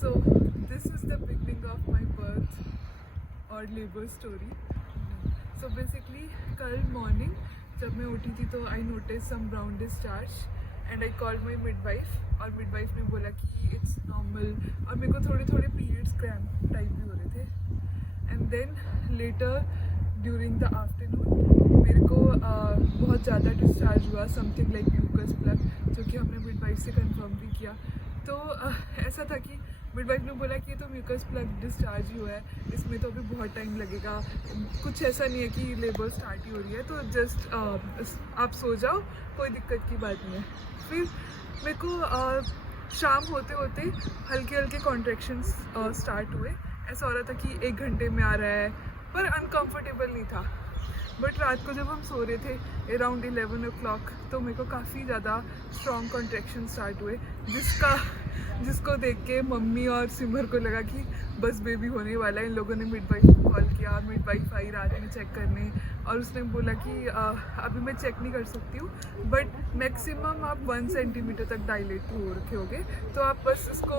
So this is the beginning of my birth और labour story. So basically कल morning जब मैं उठी थी तो I notice some brown discharge and I called my midwife और मिडवाइफ ने बोला कि इट्स नॉर्मल और मेरे को थोड़े थोड़े पीरियड्स क्रैम्प टाइप भी हो रहे थे. And then later during the afternoon मेरे को बहुत ज़्यादा डिस्चार्ज हुआ, समथिंग लाइक म्यूकस प्लग, जो कि हमने मिडवाइफ से कंफर्म भी किया. तो ऐसा था कि मिडवाइफ ने बोला कि ये तो म्यूकस प्लग डिस्चार्ज ही हुआ है, इसमें तो अभी बहुत टाइम लगेगा, कुछ ऐसा नहीं है कि लेबर स्टार्ट ही हो रही है, तो जस्ट आप सो जाओ, कोई दिक्कत की बात नहीं है. फिर मेरे को शाम होते होते हल्के हल्के कॉन्ट्रैक्शंस स्टार्ट हुए. ऐसा हो रहा था कि 1 घंटे में आ रहा है, पर अनकम्फर्टेबल नहीं था. बट रात को जब हम सो रहे थे अराउंड 11 o'clock तो मेरे को काफ़ी ज़्यादा स्ट्रॉन्ग कॉन्ट्रैक्शन स्टार्ट हुए, जिसको देख के मम्मी और सिमर को लगा कि बस बेबी होने वाला है. इन लोगों ने मिडवाइफ को कॉल किया, मिडवाइफ आई रात में चेक करने और उसने बोला कि अभी मैं चेक नहीं कर सकती हूँ, बट मैक्सिमम आप 1 सेंटीमीटर तक डायलेट हो रखे होगे, तो आप बस इसको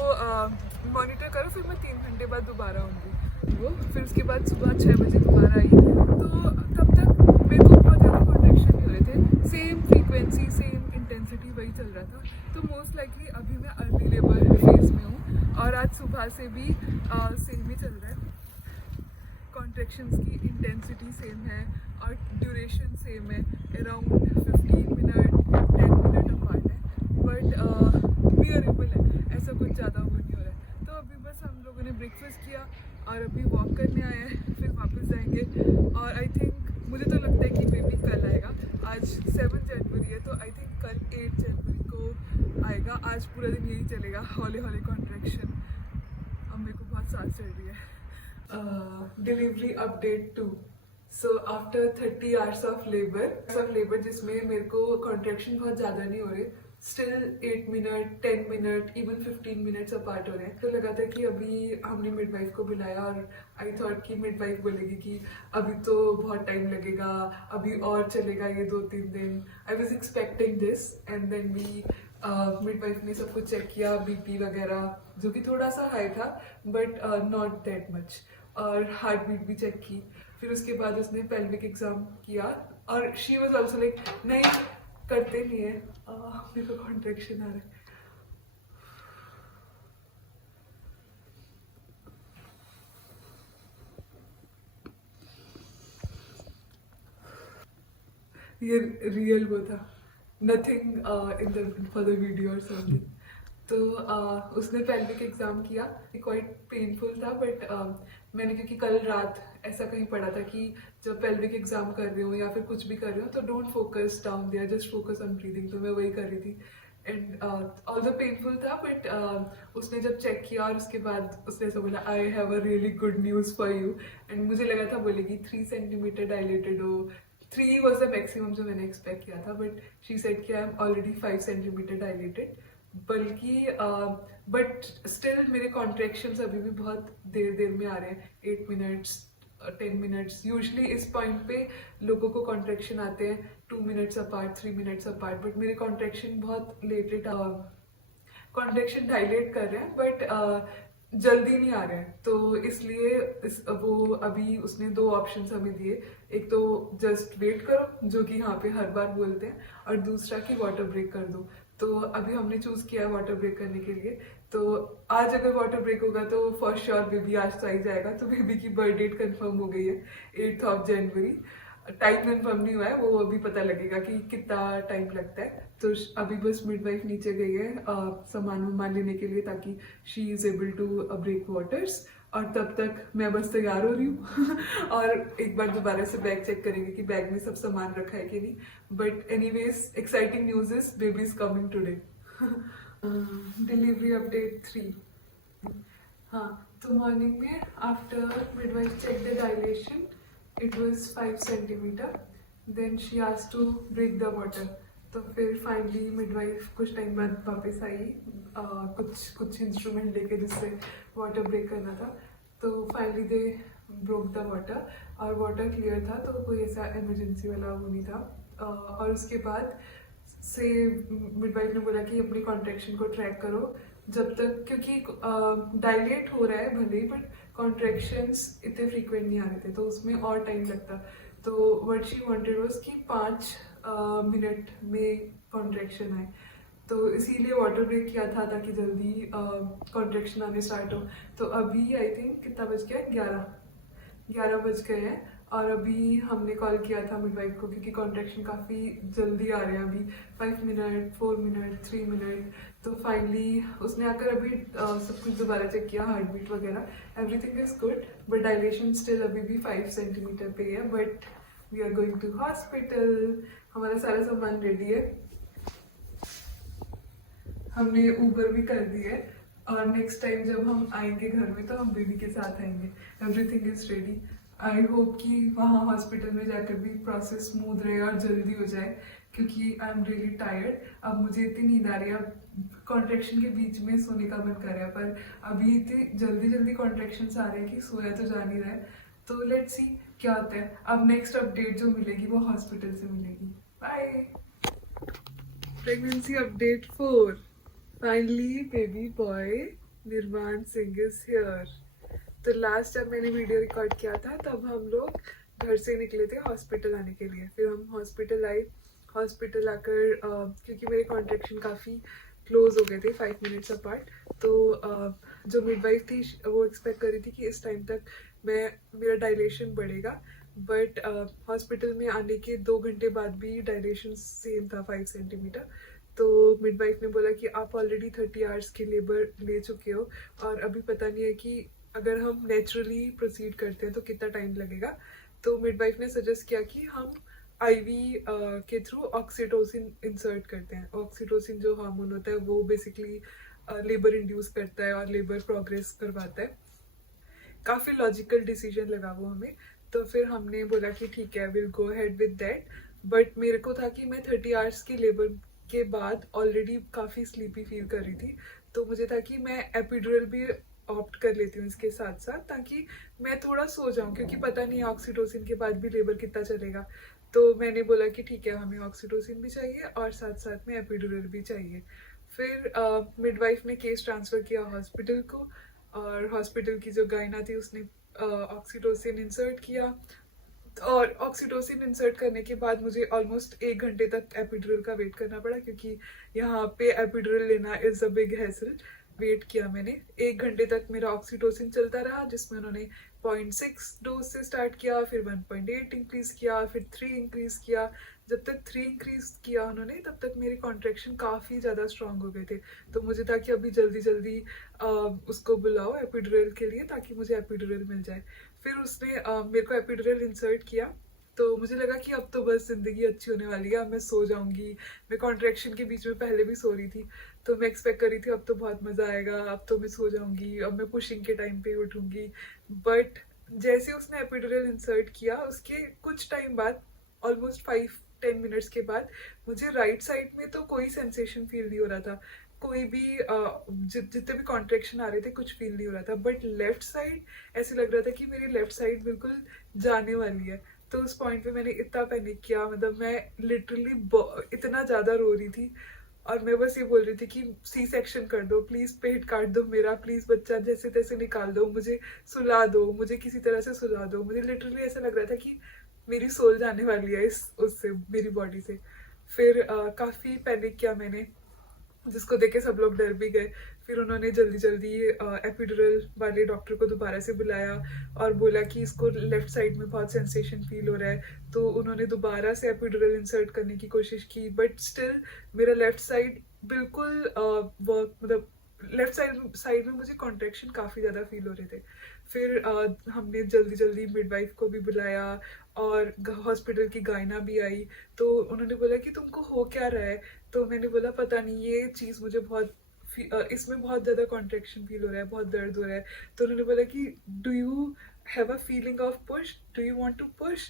मॉनिटर करो. फिर मैं 3 घंटे बाद दोबारा आऊँगी. वो फिर उसके बाद सुबह 6 बजे दोबारा आई, तो तब तक मेरे को बहुत ज़्यादा कॉन्ट्रैक्शन नहीं हो रहे थे, सेम फ्रीक्वेंसी सेम इंटेंसिटी वही चल रहा था. तो मोस्ट लाइकली अभी मैं अर्ली लेबर फेज में हूँ और आज सुबह से भी सेम ही चल रहा है. कॉन्ट्रैक्शंस की इंटेंसिटी सेम है और ड्यूरेशन सेम है, अराउंड 15 मिनट 10 मिनट अपार्ट है, बट बियरेबल है, ऐसा कुछ ज़्यादा वो नहीं हो रहा है. तो अभी बस हम लोगों ने ब्रेकफास्ट किया और अभी वॉक करने आए हैं, फिर वापस जाएंगे. और आई थिंक मुझे तो लगता है कि बेबी कल आएगा. आज 7 जनवरी है, तो आई थिंक कल 8 जनवरी को आएगा. आज पूरा दिन यही चलेगा, हौले हौले कॉन्ट्रैक्शन. अब मेरे को बहुत सांस चढ़ रही है. Delivery update 2. So after 30 hours of labour जिसमें मेरे को कॉन्ट्रैक्शन बहुत ज़्यादा नहीं हो रहे, still 8 minute 10 minute even 15 minutes apart हो रहे हैं. तो लगा था कि अभी हमने मिडवाइफ को बुलाया और आई थॉट कि मिडवाइफ बोलेगी कि अभी तो बहुत टाइम लगेगा, अभी और चलेगा ये 2-3 दिन. I was expecting this and then we midwife ने सब कुछ चेक किया, बीपी वगैरह जो कि थोड़ा सा हाई था बट नॉट दैट मच, और हार्ट बीट भी चेक की. फिर उसके बाद उसने पेल्विक एग्जाम किया और शी वाज आल्सो लाइक नहीं करते नहीं है. मेरे को कॉन्ट्रैक्शन आ रहा है. ये रियल वो था, nothing in the for the video और समथिंग. तो उसने पेल्विक एग्जाम किया, क्वाइट पेनफुल था, बट मैंने क्योंकि कल रात ऐसा कहीं पढ़ा था कि जब पेल्विक एग्जाम कर रहे हो या फिर कुछ भी कर रहे हो तो don't focus down there, just focus on breathing. तो मैं वही कर रही थी एंड ऑल द पेनफुल था, बट उसने जब चेक किया और उसके बाद उसने ऐसा बोला I have a really good news for you. And मुझे लगा था बोलेगी 3 सेंटीमीटर डायलेटेड हो. 3 वॉज द मैक्सिमम जो मैंने एक्सपेक्ट किया था, बट शी सेड कि I am already 5 centimetre dilated. बल्कि बट स्टिल मेरे कॉन्ट्रैक्शंस अभी भी बहुत देर देर में आ रहे हैं, 8 मिनट्स 10 मिनट्स. यूजली इस पॉइंट पे लोगों को कॉन्ट्रैक्शन आते हैं 2 minutes apart 3 minutes apart, but मेरे कॉन्ट्रैक्शन बहुत लेटेड कॉन्ट्रैक्शन डायलेट कर रहे हैं बट जल्दी नहीं आ रहे हैं. तो इसलिए वो अभी उसने 2 ऑप्शन हमें दिए, एक तो जस्ट वेट करो जो कि यहाँ पे हर बार बोलते हैं, और दूसरा कि वाटर ब्रेक कर दो. तो अभी हमने चूज़ किया है वाटर ब्रेक करने के लिए. तो आज अगर वाटर ब्रेक होगा तो फॉर श्योर बेबी आज तो आ ही जाएगा. तो बेबी की बर्थ डेट कन्फर्म हो गई है 8 जनवरी. टाइम कंफर्म नहीं हुआ है, वो अभी पता लगेगा कि कितना टाइम लगता है. तो अभी बस मिडवाइफ नीचे गई है सामान वामान लेने के लिए ताकि she is able to break waters, और तब तक मैं बस तैयार हो रही हूँ और एक बार दोबारा से बैग चेक करेंगे कि बैग में सब सामान रखा है कि नहीं. But anyways exciting news is baby is coming today. Delivery update 3. हाँ, तो मॉर्निंग में after midwife check the dilation it was 5 centimeter. Then she asked to break the water. तो फिर फाइनली मिडवाइफ कुछ टाइम बाद वापस आई कुछ इंस्ट्रूमेंट लेके जिससे वाटर ब्रेक करना था. तो finally they broke the water और वाटर क्लियर था, तो कोई ऐसा इमरजेंसी वाला वो नहीं था. और उसके बाद से मिडवाइफ ने बोला कि अपनी कॉन्ट्रैक्शन को ट्रैक करो जब तक, क्योंकि डायलेट हो रहा है भले ही, बट कॉन्ट्रेक्शंस इतने फ्रीक्वेंट नहीं आ रहे थे, तो उसमें और टाइम लगता। तो व्हाट शी वांटेड वाज कि 5 मिनट में कॉन्ट्रेक्शन आए, तो इसीलिए वाटर ब्रेक किया था ताकि जल्दी कॉन्ट्रेक्शन आने स्टार्ट हो। तो अभी आई थिंक कितना बज गया, 11 बज गए हैं, और अभी हमने कॉल किया था मिडवाइफ को क्योंकि कॉन्ट्रेक्शन काफ़ी जल्दी आ रहे हैं अभी, 5 मिनट, 4 मिनट, 3 मिनट। तो फाइनली उसने आकर अभी सब कुछ दोबारा चेक किया, हार्ट बीट वगैरह, everything is good, but dilation still अभी भी 5 सेंटीमीटर पे है। But we are going to hospital, हमारा सारा सामान रेडी है, हमने ऊबर भी कर दी है, और नेक्स्ट टाइम जब हम आएंगे घर में तो हम बेबी के साथ आएंगे। Everything is ready. I hope कि वहाँ हॉस्पिटल में जाकर भी प्रोसेस स्मूथ रहे और जल्दी हो जाए, क्योंकि आई एम रियली टायर्ड। अब मुझे इतनी नींद आ रही है, अब कॉन्ट्रेक्शन के बीच में सोने का मन कर रहा है, पर अभी इतनी जल्दी जल्दी कॉन्ट्रेक्शंस आ रहे हैं कि सोया तो जा नहीं रहा है। तो लेट्स सी क्या होता है। अब नेक्स्ट अपडेट जो मिलेगी वो हॉस्पिटल से मिलेगी। बाय। Pregnancy update 4। Finally baby boy Nirvaan Singh is here. तो लास्ट जब मैंने वीडियो रिकॉर्ड किया था तब हम लोग घर से निकले थे हॉस्पिटल आने के लिए, फिर हम हॉस्पिटल आए। हॉस्पिटल आकर क्योंकि मेरे कॉन्ट्रेक्शन काफ़ी क्लोज हो गए थे, 5 मिनट्स अपार्ट, तो जो मिडवाइफ थी वो एक्सपेक्ट कर रही थी कि इस टाइम तक मेरा डायलेशन बढ़ेगा, बट हॉस्पिटल में आने के 2 घंटे बाद भी डायलेशन सेम था, 5 सेंटीमीटर। तो मिडवाइफ ने बोला कि आप ऑलरेडी 30 आवर्स की लेबर ले चुके हो, और अभी पता नहीं है कि अगर हम नेचुरली प्रोसीड करते हैं तो कितना टाइम लगेगा। तो मिडवाइफ ने सजेस्ट किया कि हम आईवी के थ्रू ऑक्सीटोसिन इंसर्ट करते हैं। ऑक्सीटोसिन जो हार्मोन होता है वो बेसिकली लेबर इंड्यूस करता है और लेबर प्रोग्रेस करवाता है। काफ़ी लॉजिकल डिसीजन लगा वो हमें, तो फिर हमने बोला कि ठीक है, will go head with that. But मेरे को था कि मैं 30 आवर्स की लेबर के बाद ऑलरेडी काफ़ी स्लीपी फील कर रही थी, तो मुझे था कि मैं एपिड्यूरल भी ऑप्ट कर लेती हूँ इसके साथ साथ, ताकि मैं थोड़ा सो जाऊँ, क्योंकि पता नहीं ऑक्सीटोसिन के बाद भी लेबर कितना चलेगा। तो मैंने बोला कि ठीक है, हमें ऑक्सीटोसिन भी चाहिए और साथ साथ में एपिड्यूरल भी चाहिए। फिर मिडवाइफ ने केस ट्रांसफ़र किया हॉस्पिटल को, और हॉस्पिटल की जो गायना थी उसने ऑक्सीटोसिन इंसर्ट किया, और ऑक्सीटोसिन इंसर्ट करने के बाद मुझे ऑलमोस्ट 1 घंटे तक एपिड्यूरल का वेट करना पड़ा, क्योंकि यहाँ पे एपिड्यूरल लेना is a big hassle. Wait किया मैंने 1 घंटे तक, मेरा ऑक्सीटोसिन चलता रहा, जिसमें उन्होंने 0.6 डोज से स्टार्ट किया, फिर 1.8 इंक्रीज़ किया, फिर 3 इंक्रीज़ किया। जब तक 3 इंक्रीज़ किया उन्होंने, तब तक मेरे कॉन्ट्रैक्शन काफ़ी ज़्यादा स्ट्रांग हो गए थे। तो मुझे था कि अभी जल्दी जल्दी उसको बुलाओ एपिड्यूरल के लिए, ताकि मुझे एपिड्यूरल मिल जाए। फिर उसने मेरे को एपिड्यूरल इंसर्ट किया, तो मुझे लगा कि अब तो बस ज़िंदगी अच्छी होने वाली है, अब मैं सो जाऊंगी। मैं कॉन्ट्रैक्शन के बीच में पहले भी सो रही थी, तो मैं एक्सपेक्ट कर रही थी अब तो बहुत मज़ा आएगा, अब तो मैं सो जाऊंगी, अब मैं पुशिंग के टाइम पे उठूंगी। बट जैसे उसने एपिड्यूरल इंसर्ट किया उसके कुछ टाइम बाद, ऑलमोस्ट 5-10 मिनट्स के बाद, मुझे राइट साइड में तो कोई सेंसेशन फील नहीं हो रहा था, कोई भी जितने भी कॉन्ट्रैक्शन आ रहे थे कुछ फील नहीं हो रहा था। बट लेफ्ट साइड ऐसे लग रहा था कि मेरी लेफ्ट साइड बिल्कुल जाने वाली है। तो उस पॉइंट पे मैंने इतना पैनिक किया, मतलब मैं लिटरली इतना ज़्यादा रो रही थी, और मैं बस ये बोल रही थी कि सी सेक्शन कर दो प्लीज़, पेट काट दो मेरा, प्लीज़ बच्चा जैसे तैसे निकाल दो, मुझे सुला दो, मुझे किसी तरह से सुला दो। मुझे लिटरली ऐसा लग रहा था कि मेरी सोल जाने वाली है इस उससे, मेरी बॉडी से। फिर काफ़ी पैनिक किया मैंने, जिसको देख के सब लोग डर भी गए। फिर उन्होंने जल्दी जल्दी एपिड्यूरल वाले डॉक्टर को दोबारा से बुलाया और बोला कि इसको लेफ्ट साइड में बहुत सेंसेशन फील हो रहा है। तो उन्होंने दोबारा से एपिड्यूरल इंसर्ट करने की कोशिश की, बट स्टिल मेरा लेफ्ट साइड बिल्कुल वर्क, मतलब लेफ्ट साइड में मुझे कॉन्ट्रैक्शन काफ़ी ज़्यादा फील हो रहे थे। फिर हमने जल्दी जल्दी मिडवाइफ को भी बुलाया, और हॉस्पिटल की गायना भी आई। तो उन्होंने बोला कि तुमको हो क्या रहा है। तो मैंने बोला पता नहीं, ये चीज़ मुझे बहुत इसमें बहुत ज़्यादा कॉन्ट्रैक्शन फील हो रहा है, बहुत दर्द हो रहा है। तो उन्होंने बोला कि do you have a feeling of push, do you want to push.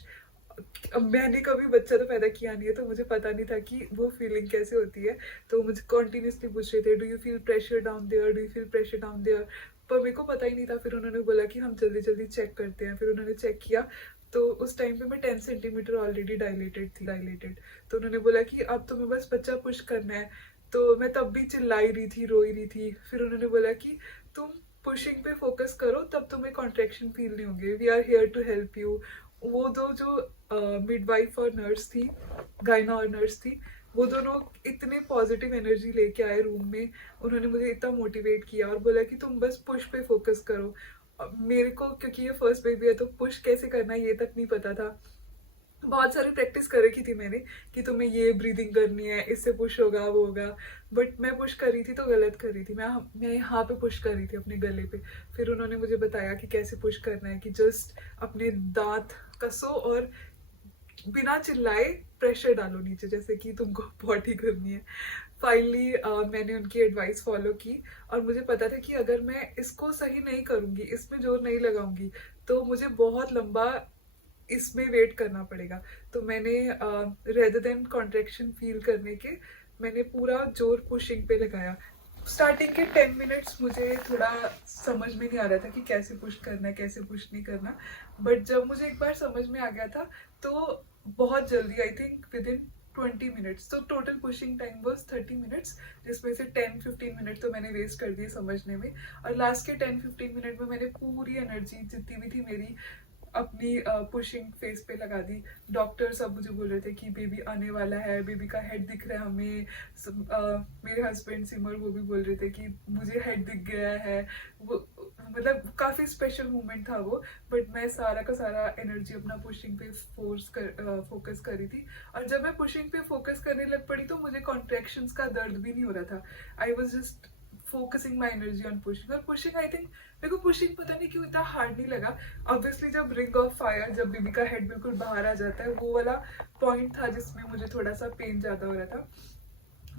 अब मैंने कभी बच्चा तो पैदा किया नहीं है, तो मुझे पता नहीं था कि वो फीलिंग कैसे होती है। तो मुझे कॉन्टीन्यूसली पूछ रहे थे do you feel pressure down there, do you feel pressure down there, पर मेरे को पता ही नहीं था। फिर उन्होंने बोला कि हम जल्दी जल्दी चेक करते हैं। फिर उन्होंने चेक किया, तो उस टाइम पे मैं 10 सेंटीमीटर ऑलरेडी डायलेटेड थी। तो उन्होंने बोला कि अब तुम्हें बस बच्चा पुश करना है। तो मैं तब भी चिल्लाई रही थी, रोई रही थी। फिर उन्होंने बोला कि तुम पुशिंग पे फोकस करो, तब तुम्हें कॉन्ट्रैक्शन फील नहीं होंगे, we are here to help you. वो दो जो मिडवाइफ और नर्स थी, गायना और नर्स थी, वो दोनों इतने पॉजिटिव एनर्जी लेके आए रूम में। उन्होंने मुझे इतना मोटिवेट किया और बोला कि तुम बस पुश पे फोकस करो। मेरे को क्योंकि ये फर्स्ट बेबी है तो पुश कैसे करना है ये तक नहीं पता था। बहुत सारी प्रैक्टिस कर रखी थी मैंने कि तुम्हें ये ब्रीदिंग करनी है, इससे पुश होगा, वो होगा। बट मैं पुश कर रही थी तो गलत कर रही थी। मैं यहाँ पे पुश कर रही थी अपने गले पे। फिर उन्होंने मुझे बताया कि कैसे पुश करना है, कि जस्ट अपने दांत कसो और बिना चिल्लाए प्रेशर डालो नीचे, जैसे कि तुमको पॉटी करनी है। फाइनली मैंने उनकी एडवाइस फॉलो की और मुझे पता था कि अगर मैं इसको सही नहीं करूंगी, इसमें जोर नहीं लगाऊंगी, तो मुझे बहुत लंबा इसमें वेट करना पड़ेगा। तो मैंने रेदर देन कॉन्ट्रैक्शन फील करने के, मैंने पूरा जोर पुशिंग पे लगाया। स्टार्टिंग के 10 मिनट्स मुझे थोड़ा समझ में नहीं आ रहा था कि कैसे पुश करना है, कैसे पुश नहीं करना। बट जब मुझे एक बार समझ में आ गया था तो बहुत जल्दी, I think within 20 minutes, तो total pushing time was 30 minutes, जिसमें से 10-15 मिनट तो मैंने वेस्ट कर दिए समझने में। और लास्ट के 10-15 मिनट में मैंने पूरी एनर्जी जितनी भी थी मेरी अपनी पुशिंग फेस पे लगा दी। डॉक्टर सब मुझे बोल रहे थे कि बेबी आने वाला है, बेबी का हेड दिख रहा है हमें। मेरे हस्बैंड सिमर वो भी बोल रहे थे कि मुझे हेड दिख गया है। वो मतलब काफ़ी स्पेशल मोमेंट था वो। बट मैं सारा का सारा एनर्जी अपना पुशिंग पे फोकस कर रही थी। और जब मैं पुशिंग पे फोकस करने लग पड़ी तो मुझे कॉन्ट्रैक्शंस का दर्द भी नहीं हो रहा था। I was just focusing my energy on pushing. और पुशिंग आई थिंक मेरे को पुशिंग पता नहीं क्यों इतना हार्ड नहीं लगा। ऑब्वियसली जब रिंग ऑफ फायर, जब बेबी का हेड बिल्कुल बाहर आ जाता है, वो वाला पॉइंट था जिसमें मुझे थोड़ा सा पेन ज्यादा हो रहा था।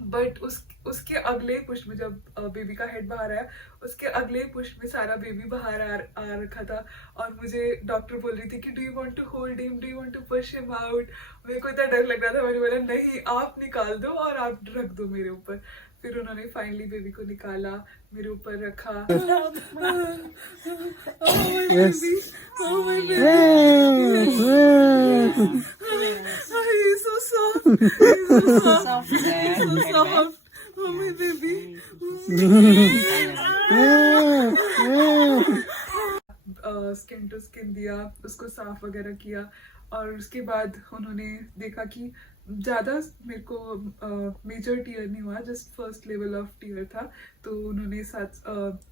बट उसके अगले ही पुश में जब बेबी का हेड बाहर आया, उसके अगले ही पुश में सारा बेबी बाहर आ रखा था। और मुझे डॉक्टर बोल रही थी कि do you want to hold him, do you want to push him out. मेरे को इतना डर लग रहा था। मैंने बोला नहीं, आप निकाल दो और आप रख दो मेरे ऊपर। फिर उन्होंने फाइनली बेबी को निकाला, मेरे ऊपर रखा। Yes. Oh my Yes. He's so soft. He's so soft. Soft He's there. so Very soft. Oh my baby. Skin to skin दिया, उसको साफ वगैरह किया। और उसके बाद उन्होंने देखा कि ज़्यादा मेरे को मेजर टीयर नहीं हुआ, just first level of tear था। तो उन्होंने साथ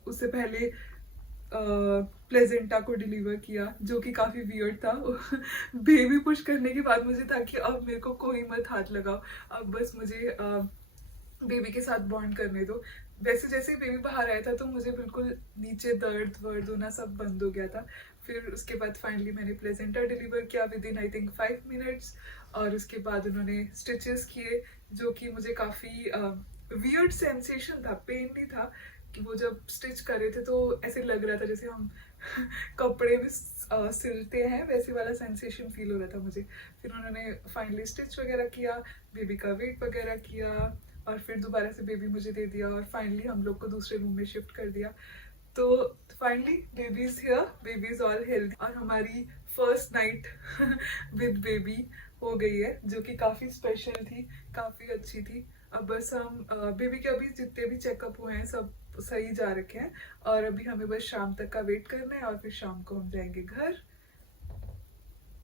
उससे पहले प्लेजेंटा को डिलीवर किया, जो कि काफ़ी वियर्ड था। बेबी पुश करने के बाद मुझे था कि अब मेरे को कोई मत हाथ लगाओ, अब बस मुझे बेबी के साथ बॉन्ड करने दो। वैसे जैसे ही बेबी बाहर आया था तो मुझे बिल्कुल नीचे दर्द वर्द होना सब बंद हो गया था। फिर उसके बाद फाइनली मैंने प्लेजेंटा डिलीवर किया with in I think 5 minutes. और उसके बाद उन्होंने स्टिचेस किए, जो कि मुझे काफ़ी वियर्ड सेंसेशन था, पेन नहीं था। कि वो जब स्टिच कर रहे थे तो ऐसे लग रहा था जैसे हम कपड़े में सिलते हैं, वैसे वाला सेंसेशन फील हो रहा था मुझे। फिर उन्होंने फाइनली स्टिच वगैरह किया, बेबी का वेट वगैरह किया, और फिर दोबारा से बेबी मुझे दे दिया। और फाइनली हम लोग को दूसरे रूम में शिफ्ट कर दिया। तो finally baby is here, baby is all healthy. और हमारी फर्स्ट नाइट विद बेबी हो गई है, जो कि काफ़ी स्पेशल थी, काफ़ी अच्छी थी। अब बस हम बेबी के अभी जितने भी चेकअप हुए हैं सब सही जा रखे हैं। और अभी हमें बस शाम तक का वेट करना है और फिर शाम को हम जाएंगे घर।